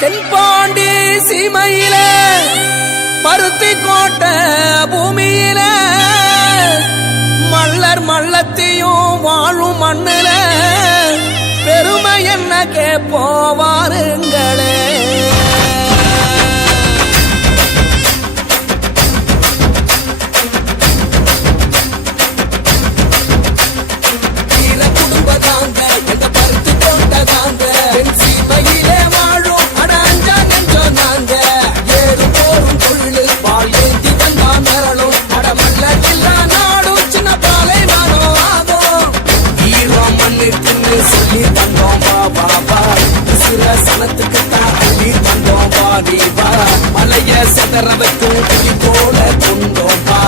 தென்பாண்டி சீமையில பருத்தி கோட்டை பூமியில மல்லர் மல்லத்தையும் வாழும் மண்ணுல பெருமை என்ன கேப்போவாருங்களே. சொல்லி தந்தோம் பாபா சனத்துக்கு தாண்டி தந்தோம் பாடிவா மலைய செதற வைக்கும் புலி போல கொண்டோம்பா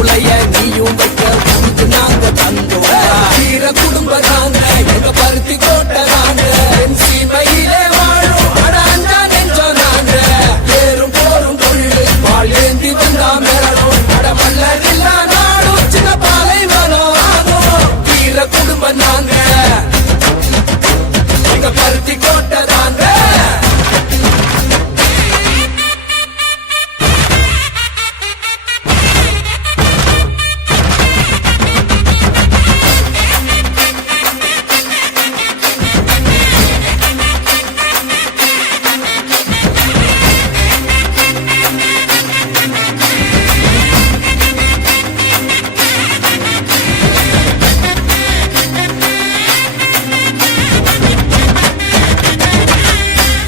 உலைய நீயும் வைக்க வந்து நாங்க தந்தோம் வீர குடும்ப தாங்க எங்க பருத்தி கோட்டை தாங்க சீமையிலே வாழும் அட அஞ்சா நெஞ்சோ நாங்க ஏறும் போரும் தொழில் வாழ் ஏந்தி வந்தா மேலும் அட மல்லரில்லா நாடும் சின்ன பாலை வரும் ஆகும் வீர குடும்பம் நாங்க பருத்தி கோட்டை தாங்க.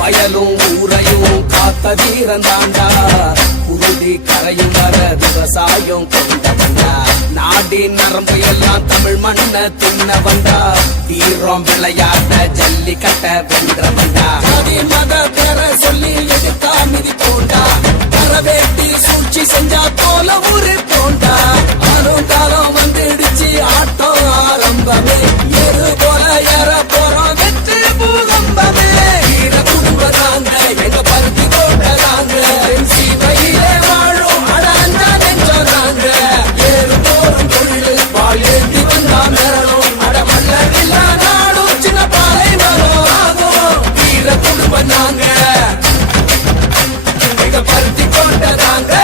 வயலும் ஊரையும் காத்த வீரந்தாண்டா உறுதி கரையும் வர விவசாயம் கொண்டவண்டா நாடி நரம்பு எல்லாம் தமிழ் மண்ண தின்ன வந்தா வீரம் விளையாட்ட ஜல்லிக்கட்ட வென்றவண்டா மத பேர சொல்லி எதுக்கா மிதி போண்டா கரவேட்டி சூழ்ச்சி செஞ்சா போல ஊரு போண்டா ஆறும் காலம் வந்துடுச்சு ஆட்டம் ஆரம்பமே எரு போல ஏற போறோம் வெற்றி பூகம்பமே. எங்க பருத்தி கோட்டை தாங்க சீமையிலே வாழும் அட அஞ்சா நெஞ்சோ நாங்க ஏறு போரும் தொழில் வாழ் ஏந்தி வந்தா மேலும் அட மல்லரில்லா நாடும் சின்ன பாலை வரும் ஆகும் வீர குடும்பம் நாங்க எங்க பருத்தி கோட்டை தாங்க.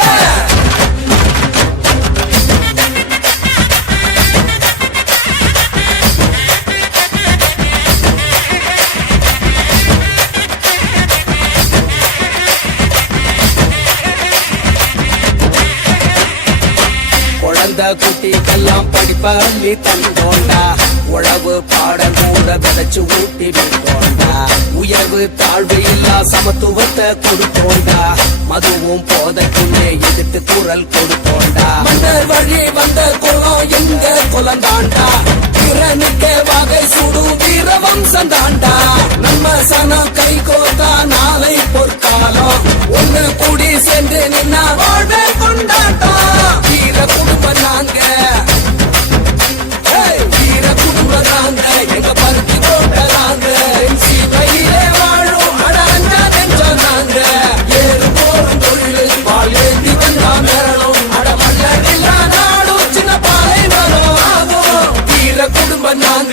குட்டிக்கெல்லாம் படிப்பள்ளி தந்தோண்டா உழவு பாடல் கூட விதைச்சு ஊட்டி விட்டோண்டா உயர்வு தாழ்வு இல்லா சமத்துவத்தை கொடுத்தோண்டா மதுவும் போதைக்குள்ளே எதிர்த்து குரல் கொடுத்தோண்டா மன்னர் வழி வந்த குளம் எங்க குலந்தாண்டா திறனுக்க வகை சுடும் வீர வம்சம் தாண்டா நம்ம சனம் கை கோத்தா நாளை பொற்காலம் ஒண்ணு கூடி சேர்ந்து நின்னா வாழ்வே கொண்டாட்டம் வீர குடும்பம் நாங்க வீர குடும்பம் நாங்க எங்க பருத்தி கோட்டை தாங்க சீமையிலே வாழும் அட அஞ்சா நெஞ்சோ நாங்க ஏறு போரும் தொழில் வாழ் ஏந்தி வந்தா மேலும் அட மல்லரில்லா நாடும் சின்ன பாலை வரும் ஆகும் வீர குடும்பம் நாங்க